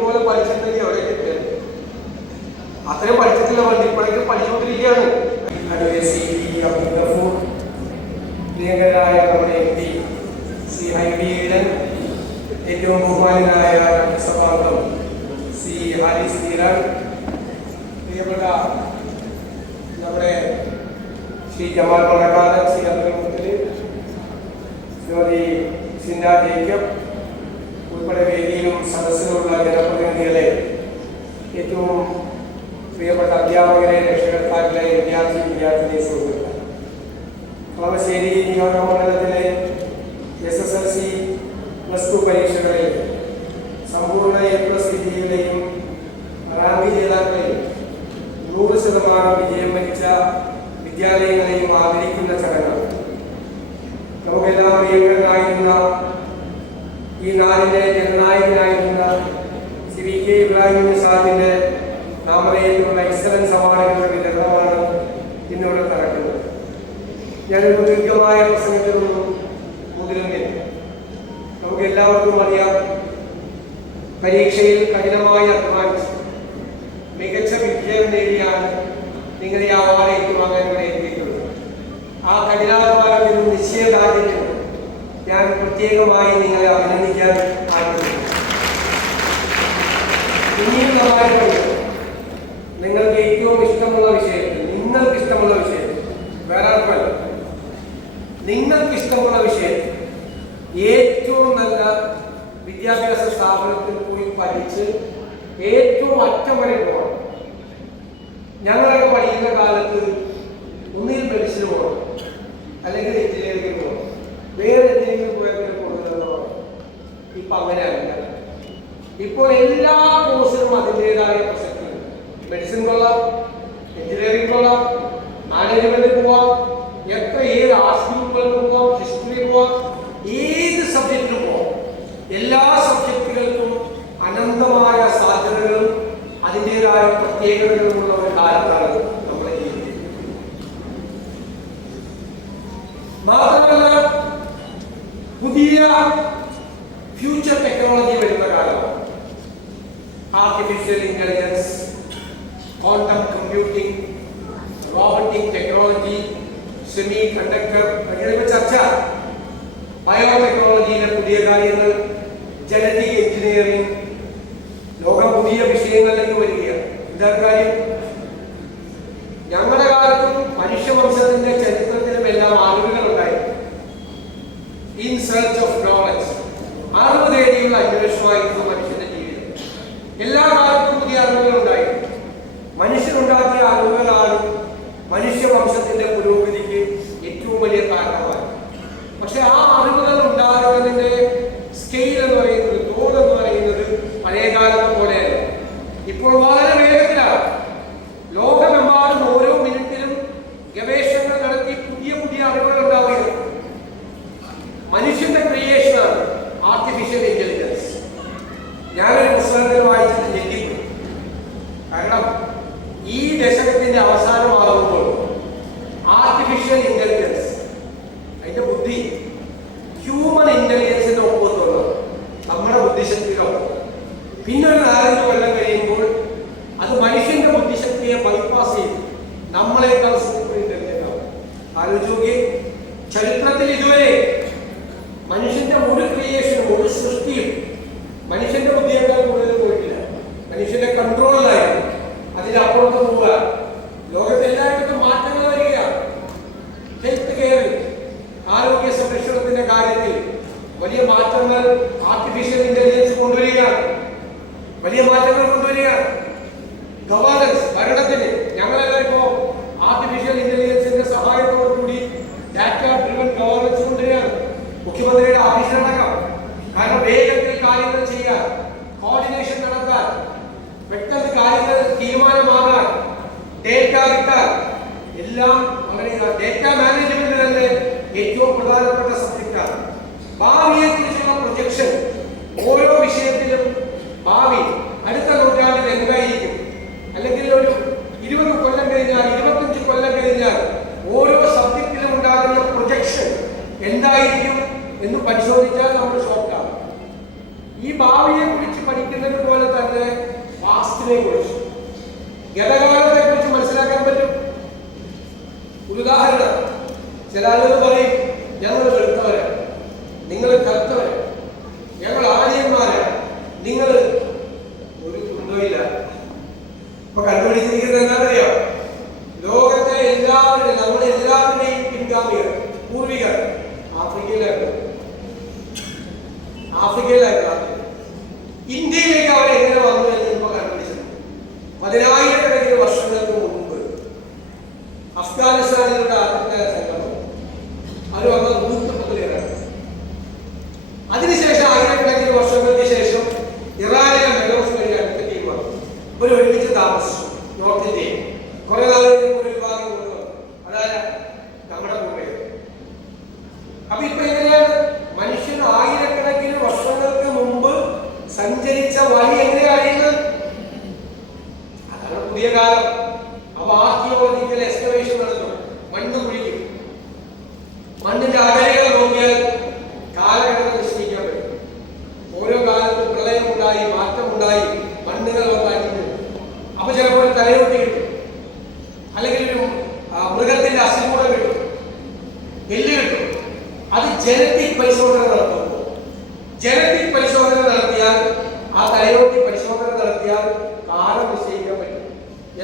ഇതുപോലെ പഠിച്ചിട്ടുണ്ടെങ്കിൽ എവിടെ കിട്ടിയത്? അത്രയും പഠിച്ചിട്ടില്ല, വേണ്ടി ഇപ്പോഴേക്കും പഠിച്ചുകൊണ്ടിരിക്കുകയാണ്. പ്രിയങ്കരായ നമ്മുടെ MP ശ്രീ ഹൈബി ഈഡൻ, ഏറ്റവും ബഹുമാനായ സഭാംഗം ശ്രീ ഹാരിസ് നീരാൻ, പ്രിയപ്പെട്ട നമ്മുടെ ശ്രീ ജമാൽ പണക്കാരൻ, ശ്രീ അബ്ദുൽ മുത്തലിബ്, ശ്രീമതി സിൻഡ ജേക്കബ് ഉൾപ്പെടെ വേദിയിലും സദസ്സിലുള്ള ജനപ്രതിനിധികളെ, ഏറ്റവും പ്രിയപ്പെട്ട അധ്യാപകരെ, രക്ഷകർത്താക്കളെ, വിദ്യാർത്ഥിനി സുഹൃത്തുക്കളെ, കളമശ്ശേരി നിയോജകമണ്ഡലത്തിലെ SSLC +2 പരീക്ഷകളിൽ സമ്പൂർണ്ണ A+ വിജയികളെയും റാങ്ക് ജേതാക്കളെയും 100% വിജയം വരിച്ച വിദ്യാലയങ്ങളെയും ആദരിക്കുന്ന ചടങ്ങാണ്. നമുക്കെല്ലാം പ്രിയങ്കരനായിരുന്ന ഈ നാടിന്റെ ജനനായകനായിരുന്ന ശ്രീ VK ഇബ്രാഹിം നിസാദിന്റെ നാമധേയത്തിലുള്ള എക്സലൻസ് അവാർഡുകളുടെ വിതരണമാണ് ഇന്നിവിടെ നടക്കുന്നത്. ഞാനൊരു ദീർഘമായ പ്രസംഗത്തിലൊന്നും മുതിരുന്നില്ല. നമുക്ക് എല്ലാവർക്കും അറിയാം, പരീക്ഷയിൽ കഠിനമായി അധ്വാനിച്ച് മികച്ച വിജയം നേടിയാണ് നിങ്ങളുടെ ഈ അവാർഡ് ഏറ്റുവാങ്ങാൻ ഇവിടെ എത്തിയിട്ടുള്ളത്. ആ കഠിനാധ്വാനത്തിനും നിശ്ചയദാർഢ്യത്തിനും ഞാൻ പ്രത്യേകമായി നിങ്ങളെ അഭിനന്ദിക്കാൻ ആഗ്രഹിക്കുന്നു. ഇനിയും നന്നായിട്ടുണ്ട്. നിങ്ങൾക്ക് ഏറ്റവും ഇഷ്ടമുള്ള വിഷയത്തിൽ, നിങ്ങൾക്ക് ഇഷ്ടമുള്ള വിഷയത്തിൽ, വേറെ ആർക്കല്ല, നിങ്ങൾക്ക് ഇഷ്ടമുള്ള വിഷയത്തിൽ ഏറ്റവും നല്ല വിദ്യാഭ്യാസ സ്ഥാപനത്തിൽ പോയി പഠിച്ച് ഏറ്റവും അറ്റം വരെ പോകണം. ഞങ്ങളൊക്കെ പഠിക്കുന്ന കാലത്ത് ഒന്നിൽ മെഡിസിന് പോകണം, അല്ലെങ്കിൽ എഞ്ചിനീയറിംഗിന് പോകണം, വേറെ എന്തെങ്കിലും പോയാൽ കൊടുക്കുന്നതെന്ന് പറയും. ഇപ്പം അങ്ങനെയല്ല. ഇപ്പോൾ എല്ലാ കോഴ്സിനും അതിൻ്റെതായ പ്രസക്തിയുണ്ട്. മെഡിസിൻ കൊള്ളാം, എഞ്ചിനീയറിംഗ് കൊള്ളാം, മാനേജ്മെന്റിൽ പോവാം, ഏത് ആർട്സ് ഗ്രൂപ്പുകൾക്ക് പോവാം, ഹിസ്റ്ററി പോവാം, ഏത് സബ്ജക്റ്റിലും പോവാം. എല്ലാ സബ്ജക്റ്റുകൾക്കും അനന്തമായ സാധ്യതകളും അതിൻ്റെതായ പ്രത്യേകതകളുമുള്ള ഒരു കാലത്താണ് നമ്മുടെ ജീവിതം. മാത്രമല്ല, പുതിയ ഫ്യൂച്ചർ ടെക്നോളജി വരുന്ന കാലമാണ്. Artificial intelligence, quantum computing, robotic technology, semi conductor തുടങ്ങിയവ ചർച്ച, ബയോടെക്നോളജിയിലെ പുതിയ കാര്യങ്ങൾ, ജനറ്റിക് എഞ്ചിനീയറിംഗ്, ലോകം പുതിയ വിഷയങ്ങളിലേക്ക് വരികയാണ്. എന്താ കാര്യം? ഞങ്ങളുടെ കാലത്തും മനുഷ്യവംശത്തിന്റെ ചരിത്രത്തിലും എല്ലാം അറിവുകൾ ഉണ്ടായിരുന്നു. ഇൻ സെർച്ച് ഓഫ് നോളജ്, അറിവ് തേടിയുള്ള അന്വേഷണമായിരുന്നു മനുഷ്യന്റെ ജീവിതം. എല്ലാ കാലത്തും പുതിയ അറിവുകൾ ഉണ്ടായിരുന്നു. മനുഷ്യനുണ്ടാക്കിയ അറിവുകളാണ് മനുഷ്യവംശത്തിന്റെ പുരോഗതിക്ക് ഏറ്റവും വലിയ കാരണമായി. പക്ഷെ ആ അറിവുകൾ ഉണ്ടാകുന്നതിന്റെ സ്കെയിൽ എന്ന് പറയുന്നത്, തോത് എന്ന് പറയുന്നത് പഴയകാലത്ത് പോലെയല്ല. ഇപ്പോൾ വളരെ വേഗത്തിലാണ്. ലോകമെമ്പാടും ഓരോ മിനിറ്റിലും ഗവേഷണങ്ങൾ നടത്തി പുതിയ പുതിയ അറിവുകൾ ഉണ്ടാവുകയാണ്. മനുഷ്യന്റെ ക്രിയേഷനാണ് ആർട്ടിഫിഷ്യൽ ഇന്റലിജൻസ്. ഞാനൊരു പുസ്തകത്തിൽ വായിച്ചിട്ട് ഞെട്ടിപ്പോയി. കാരണം ഈ ദശകത്തിന്റെ അവസാനമാകുമ്പോൾ ആർട്ടിഫിഷ്യൽ ഇന്റലിജൻസ്, അതിന്റെ ബുദ്ധി ഹ്യൂമൻ ഇന്റലിജൻസിന്റെ ഒപ്പത്തുള്ളത്, നമ്മുടെ ബുദ്ധിശക്തികളൊപ്പം. പിന്നെ ഒരു 4-5 കൊല്ലം കഴിയുമ്പോൾ അത് മനുഷ്യന്റെ ബുദ്ധിശക്തിയെ ബൈപ്പാസ് ചെയ്ത് നമ്മളെക്കാൾ സൂപ്പർ ഇന്റലിജന്റ് ആവും. ആലോചിച്ച് നോക്കി, ചരിത്രത്തിൽ ഇതുവരെ മനുഷ്യന്റെ ഒരു ക്രിയേഷനും ഒരു സൃഷ്ടിയും മനുഷ്യന്റെ ബുദ്ധിയേക്കാൾ കൂടുതൽ പോയിട്ടില്ല. മനുഷ്യന്റെ കൺട്രോളിലായിരുന്നു. അതിലപ്പുറത്ത് പോവുക. ലോകത്ത് എല്ലായിടത്തും മാറ്റങ്ങൾ വരികയാണ്. ഹെൽത്ത് കെയറിൽ, ആരോഗ്യ സംരക്ഷണത്തിന്റെ കാര്യത്തിൽ വലിയ മാറ്റങ്ങൾ ആർട്ടിഫിഷ്യൽ ഇന്റലിജൻസ് കൊണ്ടുവരികയാണ്. വലിയ മാറ്റങ്ങൾ കൊണ്ടുവരികയാണ്. ഗവേണൻസ്, ഭരണത്തിന് ഞങ്ങളെല്ലാം ഇപ്പോൾ ആർട്ടിഫിഷ്യൽ ഇന്റലിജൻസിന്റെ സഹായത്തോടു കൂടി ഡാറ്റ ഡ്രിവൻ ഗവേണൻസ് കൊണ്ടുവരികയാണ്. മുഖ്യമന്ത്രിയുടെ ആവശ്യമടക്കം. കാരണം വേഗത്തിൽ കാര്യങ്ങൾ ചെയ്യാൻ, കോർഡിനേഷൻ നടത്താൻ, പെട്ടെന്ന് കാര്യങ്ങൾ തീരുമാനമാകാൻ, ഡേറ്റ കിട്ടാൻ, എല്ലാം അങ്ങനെ ഡേറ്റ മാനേജ്മെന്റ് തന്നെ ഏറ്റവും പ്രധാനപ്പെട്ട സബ്ജക്റ്റാണ്. ഭാവിയെ കുറിച്ചുള്ള പ്രൊജക്ഷൻ, ഓരോ വിഷയത്തിലും ഭാവി അടുത്ത നൂറ്റാണ്ടിൽ എന്തായിരിക്കും, അല്ലെങ്കിൽ ഒരു 20 കൊല്ലം കഴിഞ്ഞാൽ, 25 കൊല്ലം കഴിഞ്ഞാൽ ഓരോ സബ്ജക്റ്റിലും ഉണ്ടാകുന്ന പ്രൊജക്ഷൻ എന്തായിരിക്കും എന്ന് പരിശോധിച്ചാൽ നമ്മൾ ഷോക്കാണ്. ഈ ഭാവിയെ കുറിച്ച് പഠിക്കുന്നത് പോലെ തന്നെ ചില ആളുകൾ പറയും ഞങ്ങൾ വെളുത്തവരാണ്, നിങ്ങൾ കറുത്തവരാണ്, ഞങ്ങൾ ആര്യന്മാരാണ്, നിങ്ങൾ ഒരു കുന്തമില്ല. ഇപ്പൊ കണ്ടുപിടിച്ചിരിക്കുന്നത് എന്താണെന്നറിയോ? ലോകത്തെ എല്ലാവരുടെയും, നമ്മുടെ എല്ലാവരുടെയും പിൻഗാമികൾ, പൂർവികർ ആഫ്രിക്കയിലായിരുന്നു. ഇന്ത്യയിലേക്ക് അവർ എങ്ങനെ വന്നു എന്ന് ഇപ്പൊ കണ്ടുപിടിച്ചത് 10,000-കണക്കിന് വർഷങ്ങൾക്ക് മുമ്പ് അഫ്ഗാനിസ്ഥാനിലുള്ള ആദ്യത്തെ സംഘം അവർ വന്ന ഭൂത്തപ്പുലികളാണ്. അതിനുശേഷം 1000-കണക്കിന് വർഷങ്ങൾക്ക് ശേഷം ഇറാനിലെ മെലോസ് വഴി അടുത്ത ടീം വന്നു. ഇവർ ഒരുമിച്ച് താമസിച്ചു നോർത്ത് ഇന്ത്യയിൽ. കുറെ നാളുകൾക്ക് ഒരു വിഭാഗം കൊണ്ടുവന്നു, അതായത് നമ്മുടെ പൂർവികർ. അപ്പൊ ഇപ്പൊ എങ്ങനെയാണ് മനുഷ്യൻ 1000-കണക്കിന് വർഷങ്ങൾക്ക് മുമ്പ് സഞ്ചരിച്ച വഴി എങ്ങനെയാണ് അറിയുന്നത്? അതാണ് പുതിയ കാലം. അപ്പൊ ആർക്കിയോളജിക്കൽ എക്സ്കവേഷൻ നടത്തും, മണ്ണ് കുഴിക്കും. മണ്ണിന്റെ അകലകൾ നോക്കിയാൽ കാലഘട്ടം നിശ്ചയിക്കാൻ പറ്റും. ഓരോ കാലത്തും പ്രളയമുണ്ടായി, മാറ്റമുണ്ടായി, മണ്ണുകൾ വന്നായിരുന്നു. അപ്പൊ ചിലപ്പോൾ തലയൊട്ടി കിട്ടും, അല്ലെങ്കിൽ ഒരു മൃഗത്തിന്റെ അസ്ഥികൂടം കിട്ടും, എല്ല് കിട്ടും. അത് ജനറ്റിക് പരിശോധന നടത്തുന്നു. ജനറ്റിക് പരിശോധന നടത്തിയാൽ, ആ തലയോട്ടി പരിശോധന നടത്തിയാൽ കാലം നിശ്ചയിക്കാൻ പറ്റും.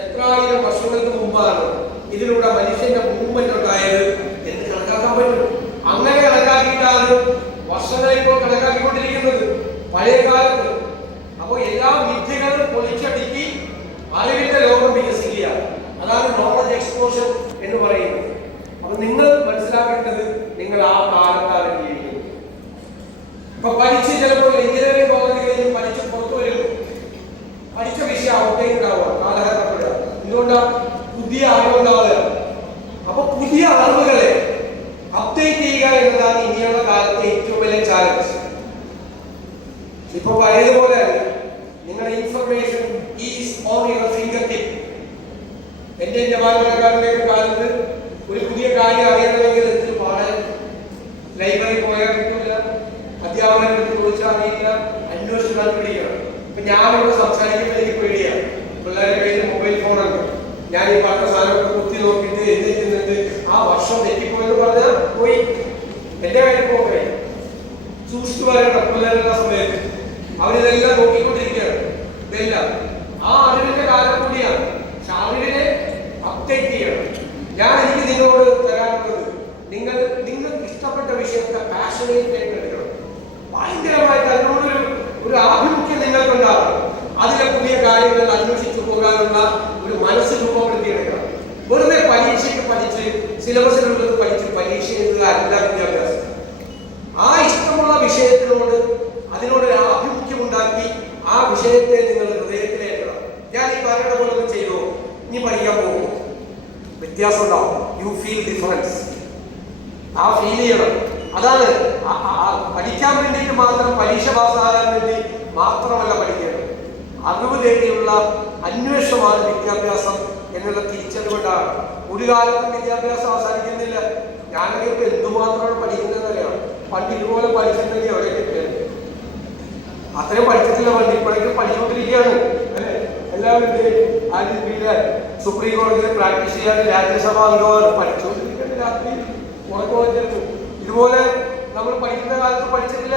എത്രായിരം വർഷങ്ങൾക്ക് മുമ്പാണ് ഇതിലൂടെ മനുഷ്യന്റെ മൂവ്മെന്റ് ഉണ്ടായത് എന്ന് കണക്കാക്കാൻ പറ്റും. അങ്ങനെ കണക്കാക്കിയിട്ടാണ് വർഷങ്ങളെ ഇപ്പോൾ കണക്കാക്കിക്കൊണ്ടിരിക്കുന്നത് പഴയ കാലത്ത്. അപ്പോൾ എല്ലാ വിദ്യകളും പൊളിച്ചടുക്കി അറിവിന്റെ ലോകം വികസിക്കുക. അതാണ് നോളജ് എക്സ്പോഷൻ എന്ന് പറയുന്നത്. അപ്പൊ നിങ്ങൾ മനസ്സിലാക്കേണ്ടത് നിങ്ങൾ ആ കാലത്താണ് ജീവിക്കുന്നത്. ഇപ്പൊ പഠിച്ച് ചിലപ്പോൾ എഞ്ചിനീയറിംഗ് കോളേജ് കഴിഞ്ഞ് പഠിച്ച് പുറത്തു വരും, പഠിച്ച വിഷയം ഔട്ട്ഡേറ്റ് ഉണ്ടാവുക, കാലഹരണപ്പെടുക. എന്തുകൊണ്ടാണ്? പുതിയ അറിവുണ്ടാവുക. അപ്പൊ പുതിയ അറിവുകളെ അപ്ഡേറ്റ് ചെയ്യുക എന്നതാണ് ഇനിയുള്ള കാലത്തെ ഏറ്റവും വലിയ ചാലഞ്ച്. ഇപ്പൊ പഴയതുപോലെ നിങ്ങളുടെ information is on your finger tip. എന്റെ ജവാൻകാരുടെയൊക്കെ കാലത്ത് ഒരു പുതിയ കാര്യം അറിയണമെങ്കിൽ എന്തൊരു പാടാൻ. ലൈബ്രറി പോയാൽ കിട്ടില്ല, അധ്യാപകരെ പറ്റി ചോദിച്ചാൽ അറിയില്ല, അന്വേഷിച്ച് കണ്ടുപിടിക്കണം. ഇപ്പൊ ഞാനിവിടെ സംസാരിക്കുമ്പോൾ എനിക്ക് പേടിയാണ്. പിള്ളേരുടെ കയ്യിൽ മൊബൈൽ ഫോണുണ്ട്. ഞാൻ ഈ പറഞ്ഞ സാധനമൊക്കെ കുത്തി നോക്കിയിട്ട് എഴുതിക്കുന്നുണ്ട്. ആ വർഷം തെറ്റിപ്പോയെന്ന് പറഞ്ഞാൽ പോയി, എന്റെ കയ്യിൽ പോകേ. സൂക്ഷിച്ചു പറയണം പിള്ളേരുടെ സമയത്ത്. അവരിതെല്ലാം നോക്കിക്കൊണ്ടിരിക്കുകയാണ്. ഇതെല്ലാം ആ അറിവിന്റെ കാലം കൂടിയാണ്. പക്ഷെ അറിവിനെ അപ്ഡേറ്റ് ചെയ്യണം. ഞാൻ എനിക്ക് നിങ്ങളോട് തരാനുള്ളത്, നിങ്ങൾക്ക് ഇഷ്ടപ്പെട്ട വിഷയത്തെ പാഷനേറ്റ് ആയിട്ട് എടുക്കണം. ഭയങ്കരമായിട്ട് അതിനോടൊരു ആഭിമുഖ്യം നിങ്ങൾക്കുണ്ടാവണം. അതിലെ പുതിയ കാര്യങ്ങൾ അന്വേഷിച്ചു പോകാനുള്ള ഒരു മനസ്സ് രൂപപ്പെടുത്തിയെടുക്കണം. വെറുതെ പരീക്ഷയ്ക്ക് പഠിച്ച് സിലബസിലുള്ളത് പഠിച്ച് പരീക്ഷ എഴുതുകയല്ല വിദ്യാഭ്യാസം. ആ ഇഷ്ടമുള്ള വിഷയത്തിനോട് അതിനോടൊരു ആഭിമുഖ്യം ഉണ്ടാക്കി ആ വിഷയത്തെ നിങ്ങൾ ഹൃദയത്തിലേക്കണം. ഞാൻ ഈ പറയുന്ന പോലെ ഒന്ന് ചെയ്തോ, ഇനി പഠിക്കാൻ പോകും, വ്യത്യാസം ഉണ്ടാവും. You feel difference. ആ ഫീൽ ചെയ്യണം. അതാണ് പഠിക്കാൻ വേണ്ടിയിട്ട് മാത്രം, പരീക്ഷ പാസ്സാകാൻ വേണ്ടി മാത്രമല്ല പഠിക്കേണ്ടത്. അറിവ് തേടിയുള്ള അന്വേഷണമാണ് വിദ്യാഭ്യാസം എന്നുള്ള തിരിച്ചറിവുകൊണ്ടാണ്. ഒരു കാലത്തും വിദ്യാഭ്യാസം അവസാനിക്കുന്നില്ല. ഞാനൊക്കെ ഇപ്പൊ എന്തുമാത്രമാണ് പഠിക്കുന്നതെന്നറിയാം. പണ്ട് ഇതുപോലെ പഠിച്ചിട്ടുണ്ടെങ്കിൽ എവിടെ കിട്ടിയത്? അത്രയും പഠിച്ചിട്ടില്ല. പണ്ട് ഇപ്പോഴേക്കും പഠിച്ചുകൊണ്ടിരിക്കുകയാണ് അല്ലെ? എല്ലാവരും സുപ്രീം കോടതിയിൽ പ്രാക്ടീസ് ചെയ്യാൻ രാജ്യസഭ അംഗമാണ്. പഠിച്ചുകൊണ്ടിരിക്കുകയാണ്. രാത്രി ഉറക്കവച്ചിരുന്നു. ഇതുപോലെ നമ്മൾ പഠിക്കുന്ന കാലത്ത് പഠിച്ചിട്ടില്ല.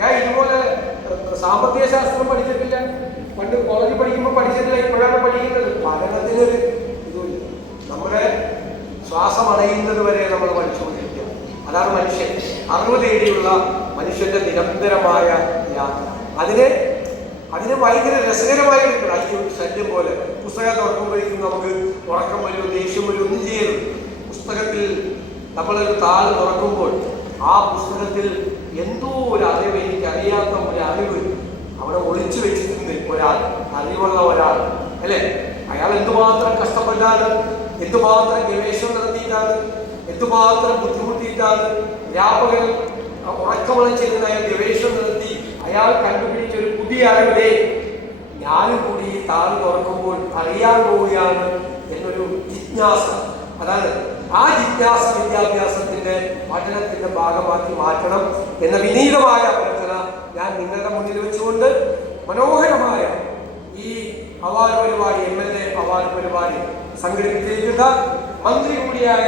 ഞാൻ ഇതുപോലെ സാമ്പത്തിക ശാസ്ത്രം പഠിച്ചിട്ടില്ല. പണ്ട് കോളേജിൽ പഠിക്കുമ്പോൾ പഠിച്ചിട്ടില്ല. ഇപ്പോഴാണ് പഠിക്കുന്നത്. പഠനത്തിനൊരു ഇതുമില്ല. നമ്മുടെ ശ്വാസം അടയുന്നത് വരെ നമ്മൾ പഠിച്ചുകൊണ്ടിരിക്കുക. അതാണ് മനുഷ്യൻ. അറിവ് തേടിയുള്ള മനുഷ്യന്റെ നിരന്തരമായ യാത്ര. അതിനെ ഭയങ്കര രസകരമായി എടുക്കണം. ഈ ഒരു ശല്യം പോലെ പുസ്തകം തുറക്കുമ്പോഴേക്കും നമുക്ക് ഉറക്കം വരും, ദേഷ്യം വരും, ഒന്നും ചെയ്യരുത്. പുസ്തകത്തിൽ നമ്മളൊരു താൾ തുറക്കുമ്പോൾ ആ പുസ്തകത്തിൽ എന്തോ ഒരു അറിവ്, എനിക്കറിയാത്ത ഒരു അറിവ് അവിടെ ഒളിച്ചു വെച്ചിട്ടുണ്ട്. ഒരാൾ, അറിവുള്ള ഒരാൾ അല്ലെ? അയാൾ എന്തുമാത്രം കഷ്ടപ്പെട്ടാണ്, എന്തുമാത്രം ഗവേഷണം നടത്തിയിട്ടാണ്, എന്തുമാത്രം ബുദ്ധിമുട്ടിയിട്ടാണ് രാപ്പകൽ ഉറക്കമളച്ചിരുന്ന അയാൾ ഗവേഷണം നടത്തി അയാൾ കണ്ടുപിടിച്ച ഒരു പുതിയ അറിവിനെ ഞാനും കൂടി ഈ താഴ് തുറക്കുമ്പോൾ അറിയാൻ പോവുകയാണ് എന്നൊരു ജിജ്ഞാസ. അതാണ് ആ ജിജ്ഞാസ വിദ്യാഭ്യാസത്തിന്റെ പഠനത്തിന്റെ ഭാഗമാക്കി മാറ്റണം എന്ന വിനീതമായ അഭ്യർത്ഥന ഞാൻ നിങ്ങളുടെ മുന്നിൽ വെച്ചുകൊണ്ട് മനോഹരമായ ഈ അവാർഡ് പരിപാടി, MLA അവാർഡ് പരിപാടി സംഘടിപ്പിച്ചിരിക്കുന്ന മന്ത്രി കൂടിയായ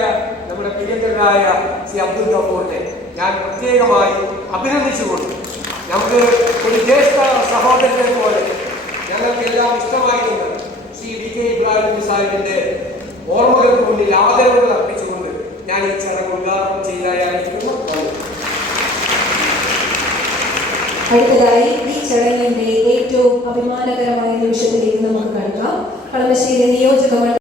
നമ്മുടെ പ്രിയങ്കരനായ ശ്രീ അബ്ദുൽ ഗഫൂറിനെ ഞാൻ പ്രത്യേകമായി അഭിനന്ദിച്ചുകൊണ്ട് നമുക്ക് ഒരു ജ്യേഷ്ഠ സഹോദരനെ പോലെ ഞങ്ങൾക്കെല്ലാം ഇഷ്ടമായിരുന്ന ശ്രീ DK ഇബ്രാഹിം സാഹിബിന്റെ ഓർമ്മകൾക്ക് മുന്നിൽ ആദരവുകൾ അർപ്പിച്ചുകൊണ്ട് ഞാൻ ഈ ചടങ്ങ് ഉദ്ഘാടനം ചെയ്തതായിരിക്കുന്നു. അടുത്തതായി ഈ ചടങ്ങിന്റെ ഏറ്റവും അഭിമാനകരമായ നിമിഷത്തിലേക്ക് നമുക്ക് കടക്കാം. കളമശ്ശേരി നിയോജക